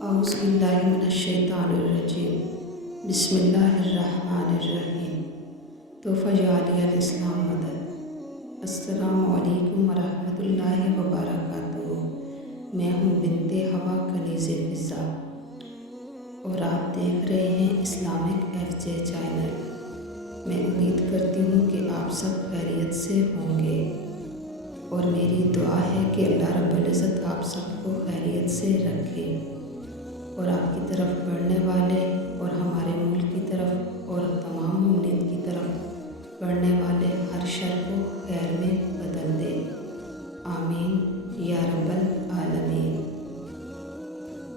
اعوذ باللہ من الشیطان الرجیم بسم اللہ الرحمن الرحیم تحفہ جعالیہ الاسلام مدد۔ السلام علیکم ورحمۃ اللہ وبرکاتہ۔ میں ہوں بنت ہوا کنیز فضا اور آپ دیکھ رہے ہیں اسلامک ایف جے چینل۔ میں امید کرتی ہوں کہ آپ سب خیریت سے ہوں گے اور میری دعا ہے کہ اللہ رب العزت آپ سب کو خیریت سے رکھے اور آپ کی طرف بڑھنے والے اور ہمارے ملک کی طرف اور تمام مومنین کی طرف بڑھنے والے ہر شر کو خیر میں بدل دے، آمین یا رب العالمین۔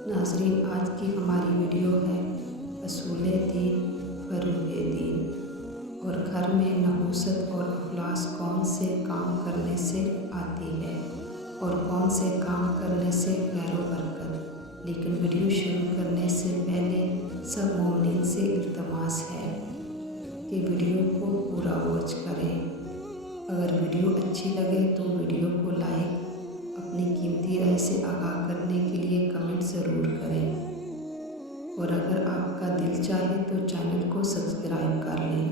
ناظرین، آج کی ہماری ویڈیو ہے اصول دین فروغ دین اور گھر میں نحوست اور اخلاص کون سے کام کرنے سے آتی ہے اور کون سے کام کرنے سے خیر و برکت۔ لیکن ویڈیو شروع کرنے سے پہلے سب مومنین سے التماس ہے کہ ویڈیو کو پورا واچ کریں۔ اگر ویڈیو اچھی لگے تو ویڈیو کو لائک، اپنی قیمتی رائے سے آگاہ کرنے کے لیے کمنٹ ضرور کریں اور اگر آپ کا دل چاہے تو چینل کو سبسکرائب کر لیں۔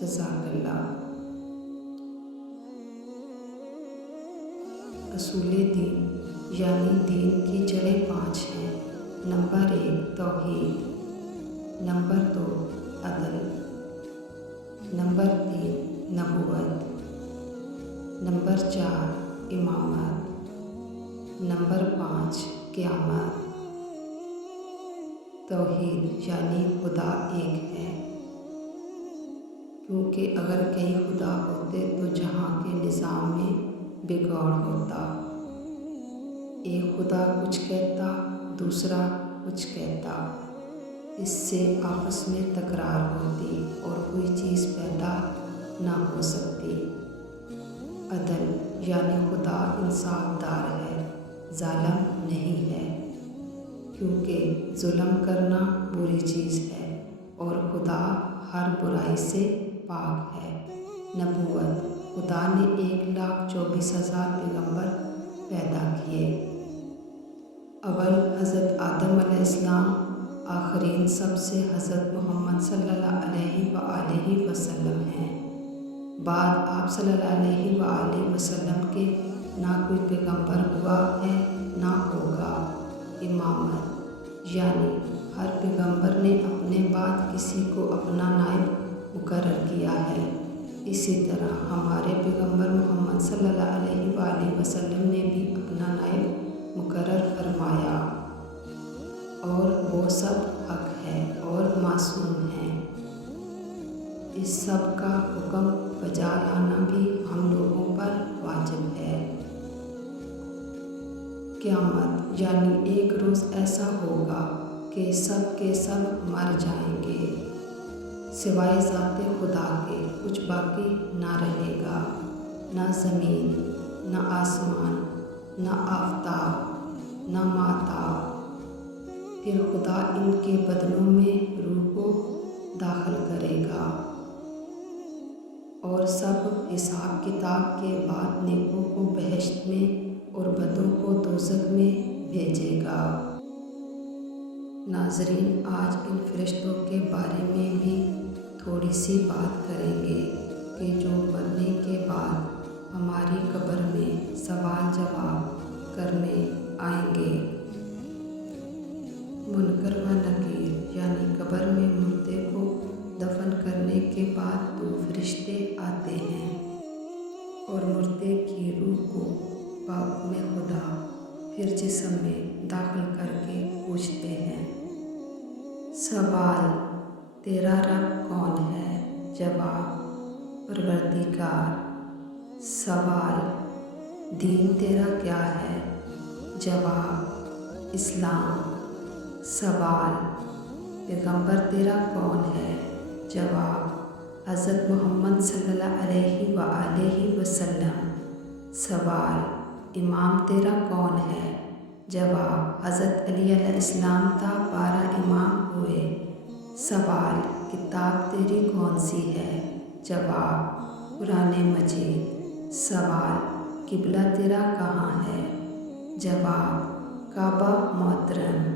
جزاک اللہ۔ اصول دین یعنی دین کی جڑیں 5 ہیں۔ نمبر 1 توحید، نمبر 2 عدل، نمبر 3 نبوت، نمبر 4 امامت، نمبر 5 قیامت۔ توحید یعنی خدا ایک ہے، کیونکہ اگر کئی خدا ہوتے تو جہاں کے نظام میں بگاڑ ہوتا۔ ایک خدا کچھ کہتا، دوسرا کچھ کہتا، اس سے آپس میں تکرار ہوتی اور کوئی چیز پیدا نہ ہو سکتی۔ عدل یعنی خدا انصاف دار ہے، ظالم نہیں ہے، کیونکہ ظلم کرنا بری چیز ہے اور خدا ہر برائی سے پاک ہے۔ نبوت، خدا نے 1,24,000 پیغمبر پیدا کیے۔ اول حضرت آدم علیہ السلام، آخرین سب سے حضرت محمد صلی اللہ علیہ وآلہ وسلم ہیں۔ بعد آپ صلی اللہ علیہ وآلہ وسلم کے نہ کوئی پیغمبر ہوا ہے نہ ہوگا۔ امامت یعنی ہر پیغمبر نے اپنے بعد کسی کو اپنا نائب مقرر کیا ہے۔ اسی طرح ہمارے پیغمبر محمد صلی اللہ علیہ وآلہ وسلم نے بھی اپنا نائب مقرر فرمایا اور وہ سب حق ہے اور معصوم ہیں۔ اس سب کا حکم بجا لانا بھی ہم لوگوں پر واجب ہے۔ قیامت یعنی ایک روز ایسا ہوگا کہ سب کے سب مر جائیں گے، سوائے ذات خدا کے کچھ باقی نہ رہے گا، نہ زمین، نہ آسمان، نہ آفتاب، نہ ماہتاب۔ پھر خدا ان کے بدنوں میں روح کو داخل کرے گا اور سب حساب کتاب کے بعد نیکوں کو بہشت میں اور بدوں کو دوزخ میں بھیجے گا۔ ناظرین، آج ان فرشتوں کے بارے میں بھی تھوڑی سی بات کریں گے کہ جو مرنے کے بعد ہماری قبر میں سوال جواب کرنے آئیں گے۔ منکر و نکیر یعنی قبر میں مردے کو دفن کرنے کے بعد 2 فرشتے آتے ہیں اور مردے کی روح کو بحکم خدا پھر جسم میں داخل کر کے پوچھتے ہیں، سوال، تیرا رب کون ہے؟ جواب، پروردگار۔ سوال، دین تیرا کیا ہے؟ جواب، اسلام۔ سوال، پیغمبر تیرا کون ہے؟ جواب، حضرت محمد صلی اللہ علیہ وآلہ وسلم۔ سوال، امام تیرا کون ہے؟ جواب، حضرت علی علیہ السلام تا 12 امام ہوئے۔ سوال، کتاب تیری کون سی ہے؟ جواب، قرآن مجید۔ سوال، قبلہ تیرا کہاں ہے؟ جواب، کعبہ محترم۔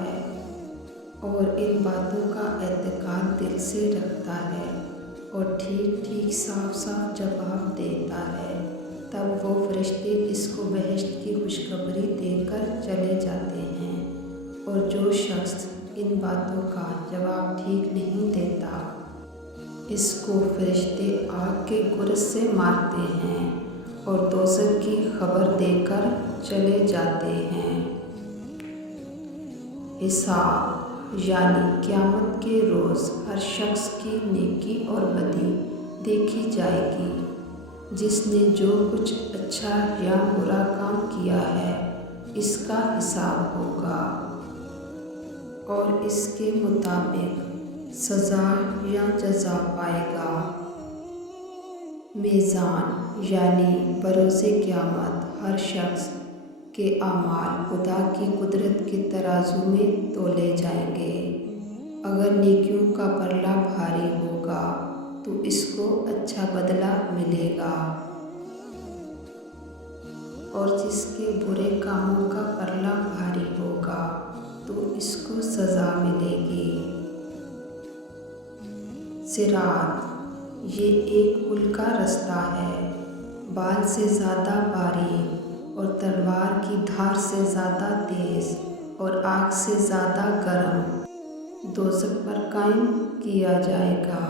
ہے اور ان باتوں کا اعتقاد دل سے رکھتا ہے اور ٹھیک ٹھیک صاف صاف جواب دیتا ہے، تب وہ فرشتے اس کو بہشت کی خوشخبری دے کر چلے جاتے ہیں، اور جو شخص ان باتوں کا جواب ٹھیک نہیں دیتا اس کو فرشتے آگ کے گرز سے مارتے ہیں اور دوزخ کی خبر دے کر چلے جاتے ہیں۔ حساب یعنی قیامت کے روز ہر شخص کی نیکی اور بدی دیکھی جائے گی۔ جس نے جو کچھ اچھا یا برا کام کیا ہے اس کا حساب ہوگا اور اس کے مطابق سزا یا جزا پائے گا۔ میزان یعنی بروز قیامت ہر شخص کے اعمال خدا کی قدرت کے ترازو میں تولے جائیں گے۔ اگر نیکیوں کا پلڑا بھاری ہوگا تو اس کو اچھا بدلہ ملے گا، اور جس کے برے کاموں کا پلڑا بھاری ہوگا تو اس کو سزا ملے گی۔ صراط یہ ایک پل کا رستہ ہے، بال سے زیادہ باریک اور تلوار کی دھار سے زیادہ تیز اور آگ سے زیادہ گرم دوزخ پر قائم کیا جائے گا۔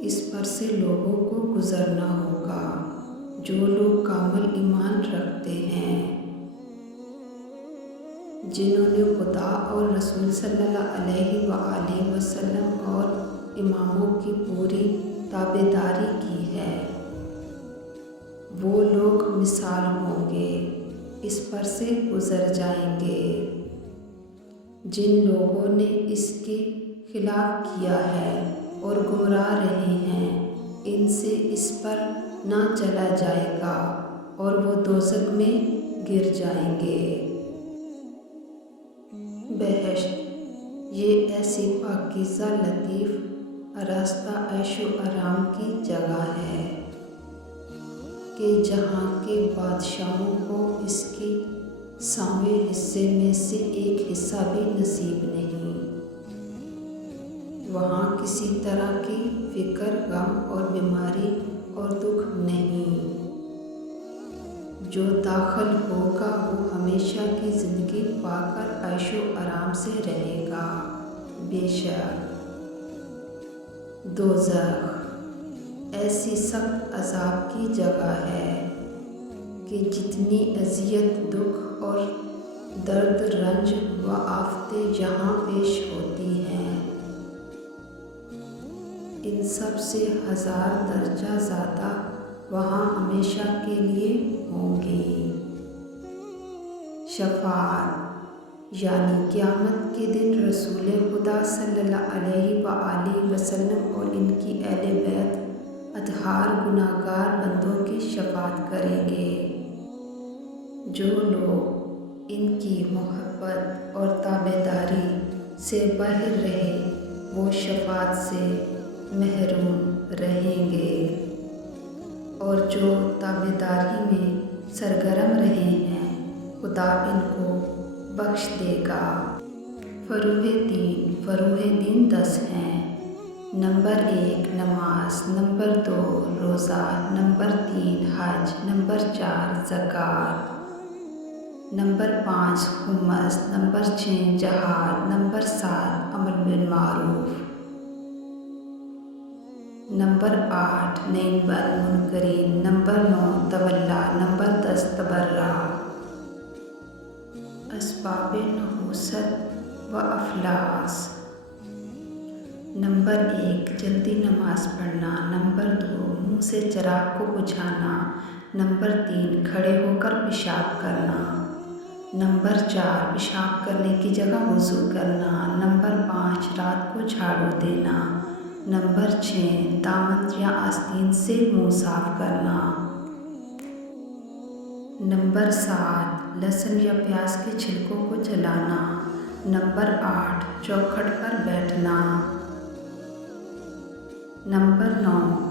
اس پر سے لوگوں کو گزرنا ہوگا جو لوگ کامل ایمان رکھتے ہیں، جنہوں نے خدا اور رسول صلی اللہ علیہ وآلہ وسلم اور اماموں کی پوری تابعداری کی ہے۔ وہ لوگ مثال ہوں گے، اس پر سے گزر جائیں گے۔ جن لوگوں نے اس کے خلاف کیا ہے اور گمراہ رہے ہیں، ان سے اس پر نہ چلا جائے گا اور وہ دوزخ میں گر جائیں گے۔ بہشت یہ ایسی پاکیزہ لطیف آراستہ عیش و آرام کی جگہ ہے کہ جہاں کے بادشاہوں کو اس کے سامویں حصے میں سے ایک حصہ بھی نصیب نہیں۔ وہاں کسی طرح کی فکر، غم اور بیماری اور دکھ نہیں۔ جو داخل ہوگا وہ ہمیشہ کی زندگی پا کر عیش و آرام سے رہے گا۔ بے شک دوزخ ایسی سخت عذاب کی جگہ ہے کہ جتنی اذیت، دکھ اور درد، رنج و آفتیں یہاں پیش ہوتی ہیں، ان سب سے 1000 درجہ زیادہ وہاں ہمیشہ کے لیے ہوں گی۔ شفاعت یعنی قیامت کے دن رسول خدا صلی اللہ علیہ وآلہ وسلم اور ان کی اہل بیت اطہار گناہگار بندوں کی شفاعت کریں گے۔ جو لوگ ان کی محبت اور تابعداری سے باہر رہے وہ شفاعت سے محروم رہیں گے، اور جو تابعداری میں سرگرم رہے ہیں خدا ان کو بخش دے گا۔ فروغ دین 10 ہیں۔ نمبر 1 نماز، نمبر 2 روزہ، نمبر 3 حج، نمبر 4 زکوٰۃ، نمبر 5 خمس، نمبر 6 جہاد، نمبر 7 امر بالمعروف، نمبر 8 نہی عن المنکرین، نمبر 9 تولا، نمبر 10 تبرع۔ اسباب نحوست و افلاس۔ نمبر 1 جلدی نماز پڑھنا، نمبر 2 منہ سے چراغ کو بجھانا، نمبر 3 کھڑے ہو کر پیشاب کرنا، نمبر 4 پیشاب کرنے کی جگہ وضو کرنا، نمبر 5 رات کو جھاڑو دینا، نمبر 6 دامن یا آستین سے منہ صاف کرنا، نمبر 7 لہسن یا پیاز کے چھلکوں کو جلانا، نمبر 8 چوکھٹ پر بیٹھنا، نمبر 9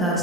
10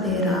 13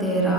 13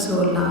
16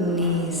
19